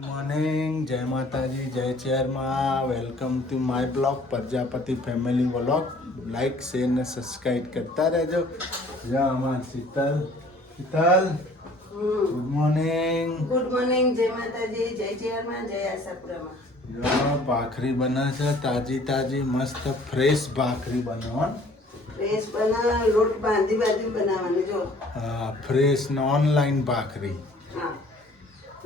Morning, જય માતાજી, જય ચેરમાં. Welcome to my blog Prajapati family vlog. Like share ને સબસ્ક્રાઈબ કરતા રહેજો. જો અમાર Sheetal good morning. Good morning, જય માતાજી, જય ચેરમાં, જય આશાપુરામાં. જો ભાખરી બને છે, તાજી તાજી મસ્ત ફ્રેશ ભાખરી બનાવવાનું. ફ્રેશ બના લોટ બાંધી બનાવવાનો. જો હા, ફ્રેશ ને ઓનલાઈન ભાખરી. હા,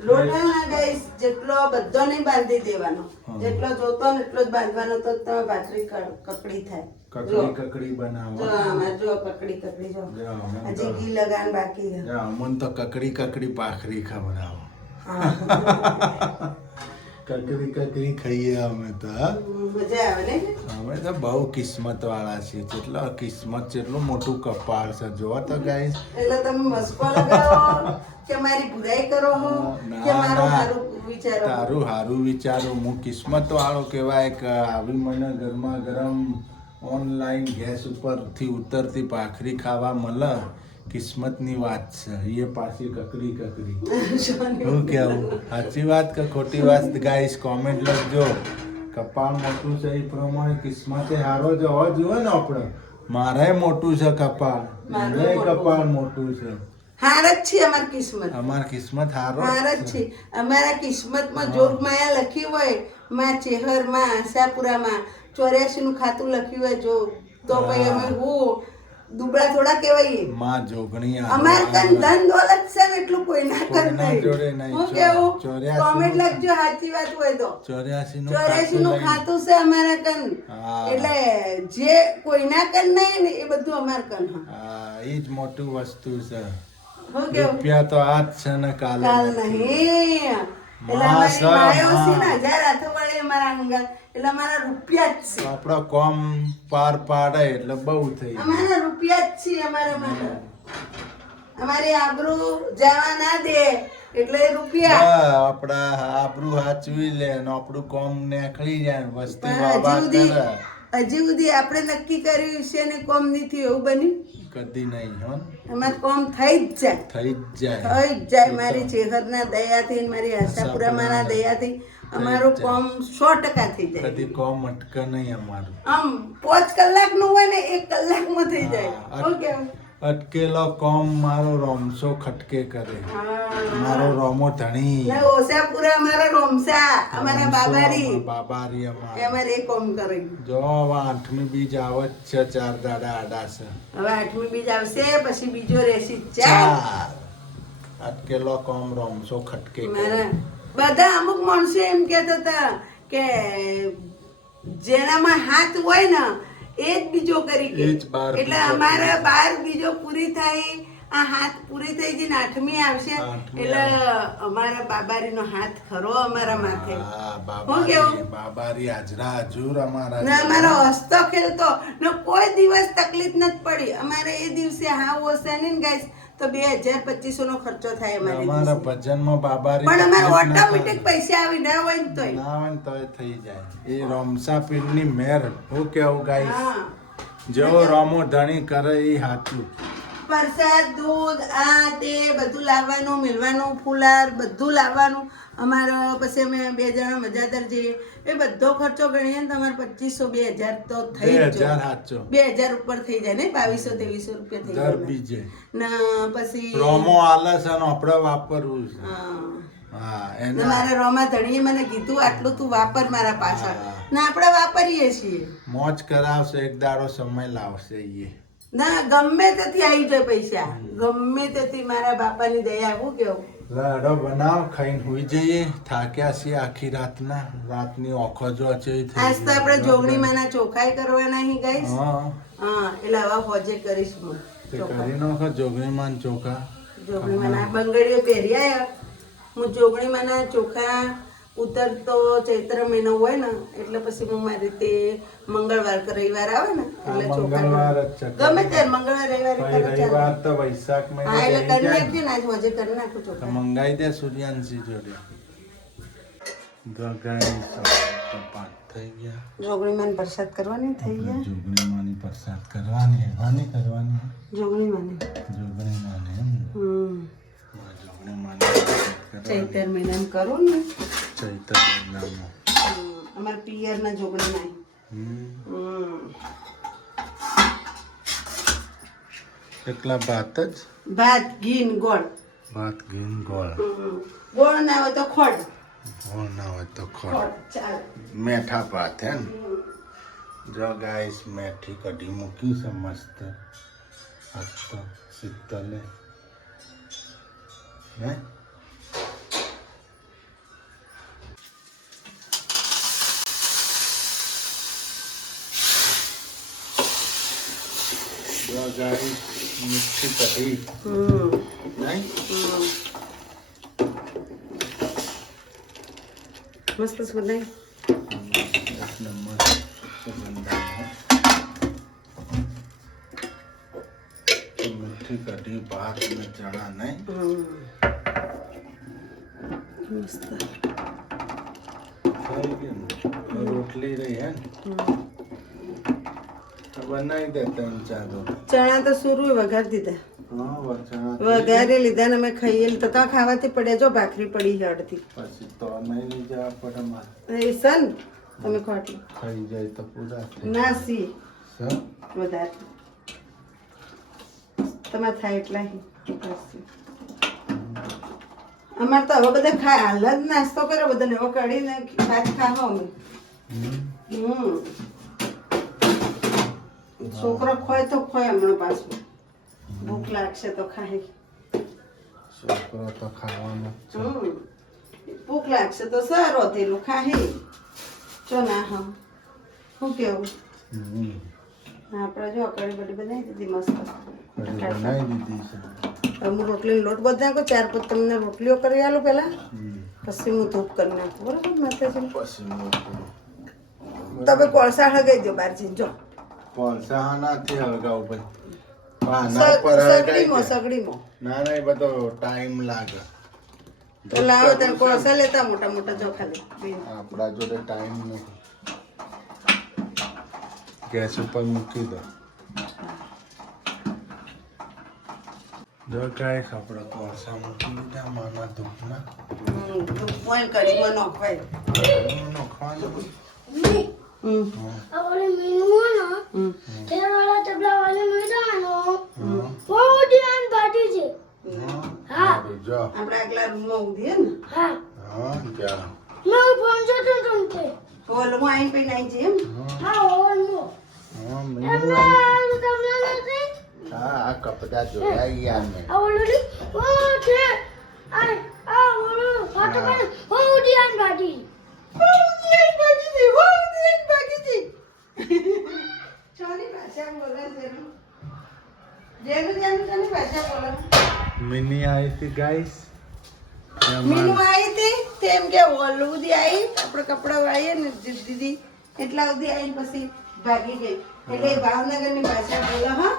લોટ ના ગાઈસ જેટલો બધો નહીં બાંધી દેવાનો, જેટલો જોતો ને એટલો જ બાંધવાનો, તો તમે ભાખરી કકડી થાય. કકડી જો બનાવવા. આમાં જો કકડી જો હજી ઘી લગાન બાકી છે. અમન તો કકડી ભાખરી ખવડાવો. કકડી ખાઈએ અમે તો. મજા આવે ને. અમે તો બહુ કિસ્મત વાળા છીએ. જેટલો કિસ્મત જેટલું મોટું કપાળ છે. જો તો ગાઈસ. એટલે તમે મસ્કો લગાવો કે મારી બુરાઈ કરો હો કે મારું સારું વિચારો. તારું સારું વિચારો. હું કિસ્મત વાળો કહેવાય કે આવી મને ગરમા ગરમ ઓનલાઈન ગેસ ઉપરથી ઉતરતી ભાખરી ખાવા મળે. કિસ્મતની વાત છે. એ પાછી કકડી શું કેવું? સાચી વાત કે ખોટી વાત? ગાઈસ કોમેન્ટ લખજો. કપાળ મોટું છે એ પ્રમાણે કિસ્મતે હારો જ હોવો જોઈએ ને. આપણે મારે મોટું છે કપાળ, મારે કપાળ મોટું છે. હાર જ છે અમારી કિસ્મત. અમાર કિસ્મત હાર જ છે. અમારા કિસ્મતમાં જોગમાયા લખી હોય, માં ચેહર માં આશાપુરામાં 84 નું ખાતું લખ્યું હોય જો, તો ભાઈ અમે હું દુબળા થોડા કહેવાય. માં જોગણી અમાર કન ધન દોલત છે ને એટલું કોઈ ના કર નહીં. હું કેવું કોમેન્ટ લખજો સાચી વાત હોય તો. 84 નું ખાતું છે અમારા કન. એટલે જે કોઈના કન નહીં ને એ બધું અમાર કન. હા, એ જ મોટું વસ્તુ છે. હું કેવું રૂપિયા તો આજ છે ને કાલ નહીં. એટલે અમારી માયો છે ને 1000 હાથો વડે અમારા અંગા. એટલે અમારા રૂપિયા જ છે. આપણો કોમ પાર પાડે એટલે બહુ થઈ. અમારા રૂપિયા જ છે. અમારા માટે અમારી આબરૂ જવા ના દે એટલે રૂપિયા. આપડા આબરૂ હાચવી લે ને આપણું કોમ નીકળી જાય. વસ્તી વાવા કરે. હજી સુધી આપણે નક્કી કર્યું છે ને કોમ નથી એવું બન્યું કદી નહીં. હો અમારે કોમ થઈ જ જાય. મારી ચેહરના દયાથી, મારી આશાપુરામાં દયાથી અમારું કોમ 100% થઈ જાય. કદી કોમ અટકે નહીં અમારું. આમ 5 કલાકનું હોય ને 1 કલાકમાં થઈ જાય. ઓકે, અટકેલો કોમ મારો રોમસો ખટકે કરે. મારો રોમો ધણી ઓસાપુરા અમારા રોમસા, અમારા બાબારી અમારે એ કોમ કરે. જો 8મી બીજ આવે જ છે. 4 દાડા આડા છે. હવે 8મી બીજ આવશે પછી બીજો રહેશે 4. અટકેલો કોમ રોમસો ખટકે મારા બધા અમુક માણસો એમ કહેતા હતા કે જેનામાં હાથ હોય ને એ જ બીજો કરી કે. એટલે અમારા 12 બીજો પૂરી થાય, આ હાથ પૂરી થઈ જઈને 8મી આવશે એટલે અમારા બાબારીનો હાથ ખરો અમારા માથે. હું કેવું બાબારી હાજરા હજુર અમારા ને અમારો હસતો ખેલતો ને કોઈ દિવસ તકલીફ નથી પડી. અમારે એ દિવસે હા ઓછા નહીં ગાઈસ તો 2000-2500 નો ખર્ચો થાય અમારા ભજનમાં બાબારી. પણ અમારે ઓટોમેટિક પૈસા આવી ના હોય ને તોય થઈ જાય. એ રોમસા પીરની મેર. હું કેવું ગાઈસ? જો રોમો ધણી કરે એ હાચું. પ્રસાદ, દૂધ, આ તે બધું લાવવાનું, મિલવાનું, ફૂલાર બધું લાવવાનું. અમારો પછી અમે 2 જણા મજાદાર જઈએ એ બધો ખર્ચો ગણીએ ને તમારે 2500-2000 તો થઈ જાય. 2000 ઉપર થઈ જાય ને. 2200-2300 રૂપિયા થઈ જાય ને. પછી રોમો આલે છે ને આપણે વાપરવું છે. મારા રોમા ધણીએ મને કીધું આટલું તું વાપર મારા પાછળ ને આપણે વાપરીએ છીએ. મોજ કરાવશે. એક દાડો સમય લાવશે. એ ના ગમે તેથી આવી જાય પૈસા, ગમે તેથી. મારા બાપાની દયા. આવું કેવું લાડો બનાવ ખાઈને હુઈ જઈએ. થાક્યા છીએ આખી રાતની ઓખો જો છે. આજ તો આપણે જોગણીમાંના ચોખાઈ કરવાના હી ગાઈસ. એટલે હવે હોજે કરીશું. કરી નાખો જોગણીમાં ચોખા. જોગણીમાંના બંગડીઓ પહેરી આવ્યા. હું જોગણીમાંના ચોખા ઉતરતો ચૈત્ર મહિનો હોય ને એટલે પછી હું મારી રીતે મંગળવાર કે રવિવાર આવે ને એટલે મંગળવાર ગમે ત્યારે મંગળવાર રવિવાર તો વૈશાખ મહિનો એટલે કરી નાખીએ ને. આજ હોજે કરી નાખું ચોખા. મંગાઈ દે સૂર્યાંશી જોડે. થઈ ગયા. જોગણીમાં પ્રસાદ કરવાની થઈ ગયા. જોગણીમાંની પ્રસાદ કરવાની. હાની કરવાની? જોગણીમાંની. જોગણીમાંની. જોગણીમાંની ચૈતર મહિનામાં કરું ને ચૈતર મહિનામાં અમારા પિયરના જોગણી એકલા ભાત જ ભાત ઘી ને ગોળ ભાત ઘી ને ગોળ ગોળ ના હોય તો ખોડ ગોળ ના હોય તો ખોળ ખોડ ચાલે મેઠા ભાત હે ને જો ગાઈસ મેઠી કઢી મૂકી છે મસ્ત આજ તો શીતલે હે જો ગાઈસ મીઠી કઢી નહીં મસ્ત સુધાઈ એક નંબર મીઠી કઢી ભાત ને ચણા નહીં મસ્ત થઈ ગયું ને રોટલી રહી હે ને બનાવી દે 3-4 રોટલી ચણા તો સુરું વઘાર દીધા હા વચણા વઘારી લીધા ને અમે ખાઈએ તો તો ખાવાથી પડ્યા જો ભાખરી પડી છે અડધી પછી તો નહીં લઈ જવા પડે મારે એ સન તમે ખોટી ખાઈ જાય તો પૂરા થઈ ના સી સર વધારે તમારે થાય એટલા અમારે તો હવે બધા ખાય હાલ જ નાસ્તો કર્યો બધાને હવે કાઢીને ભાત ખાવા અમે છોકરો ખોય તો ખોય હમણાં પાછું ભૂખ લાગશે તો ખાય છોકરો તો ખાવાનો જ છે. ભૂખ લાગશે તો સારો તેલું ખાય ચો ના હા શું કેવું હમ. આપણે જો કઢી બધી બનાવી દીધી મસ્ત કઢી બનાવી દીધી છે હું રોટલીનો લોટ બધી નાખું 4-5 તમને રોટલીઓ કરી આલું પહેલા હમ. પછી હું ધૂપ કરી નાખું બરાબર માતાજી પછી મોટું. તમે કોળસા હળગાઈ દો બહાર જઈને જો કોલસા નથી હળગાવું ભાઈ આના ઉપર હળગાઈ દે. સગડીમાં ના ના એ બધો ટાઈમ લાગે તો લાવો તમે કોળસા લેતા મોટા મોટા જો ખાલી આપણા જોડે ટાઈમ નથી ગેસ ઉપર મૂકી દો જો ગાઈસ આપણે કોલસા મૂકી દીધા માના ધૂપના ધૂપ હોય કઢીમાં નાખવાય નાખવાનું આપણે મીનુનો તેરાળા તબલા વાળો મેદાનો બહુ ધ્યાન બાટી છે હા જો આપણે આગલા રૂમમાં ઊંઘીએ ને હા હા જા મેં ફોન જોતો તો તે હોલમાં આવીને પછી નાઈ જઈએ એમ હા ઓનો હા એમને તબલા નથી હા આ કપડા જોયા યાર મેં આ ઓલરેડી ઓ છે આ ઓલો ફાટો પણ બહુ ધ્યાન બાટી મિની આવી હતી ગાઈસ મીનુ આવી હતી તેમ કે ઓલું સુધી આવી આપણે કપડા વાળીએ ને દીદી એટલા સુધી આવીને પછી ભાગી ગઈ એટલે ભાવનગરની ભાષા બોલો હા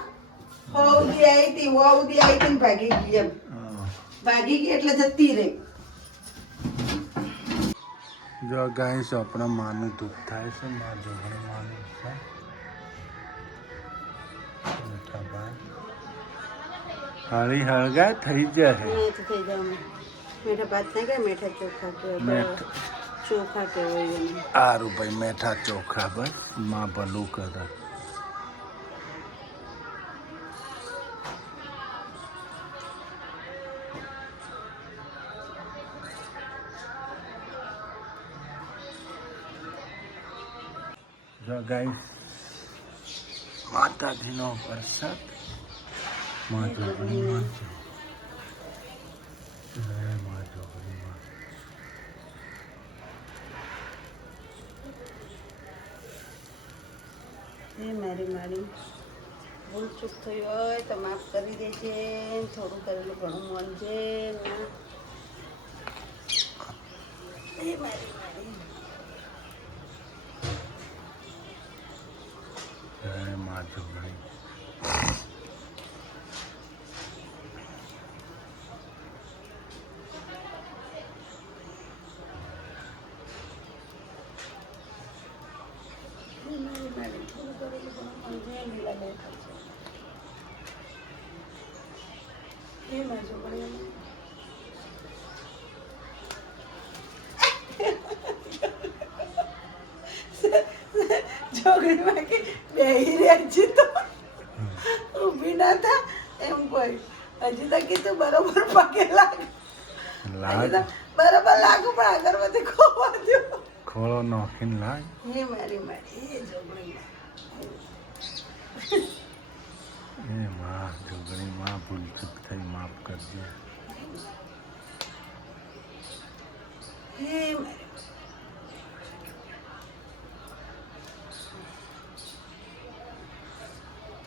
હો સુધી આવી હતી હો સુધી આવી હતી ને ભાગી ગઈ એમ ભાગી ગઈ એટલે જતી રહી જો ગાઈસ આપણા માનું દૂધ થાય છે મારા જોગણી માનું છે મીઠા ભાઈ હળી હળગા થઈ જાય મેઠ થઈ જાવ મેઠા ભાત ના કે મેઠા ચોખા મેઠ. ચોખા કહેવાય એને સારું ભાઈ મેઠા ચોખા બસ માં ભલું કરે જો ગાઈસ માતાજીનો પ્રસાદ માં જોગણીમાં છે માં જોગણીમાં એ મારી મારી ભૂલ ચૂક થઈ હોય તો માફ કરી દેજે થોડું કરેલું ઘણું મન છે ના એ મારી મારી જય માં જોગણી એ મારી મારી થોડું કરેલું ઘણું મન છે લીલા બેઠા છે એ મારી છોકરી બરોબર પગે લાગે બરોબર લાગુ પણ અગરબત્તી ખોવા દો ખોળો નોખીને લાગ હે મારી મારી એ જોગણી એ માં જોગણી માં ભૂલ ચૂક થઈ માફ કરજે હે મારી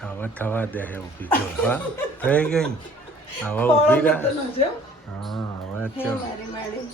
હવે થવા દે હે ઊભી જો હા થઈ ગઈ ને હવે ઊભી રહે ખોળો નતો નો જો હા હવે હે ચાલ મારી મારી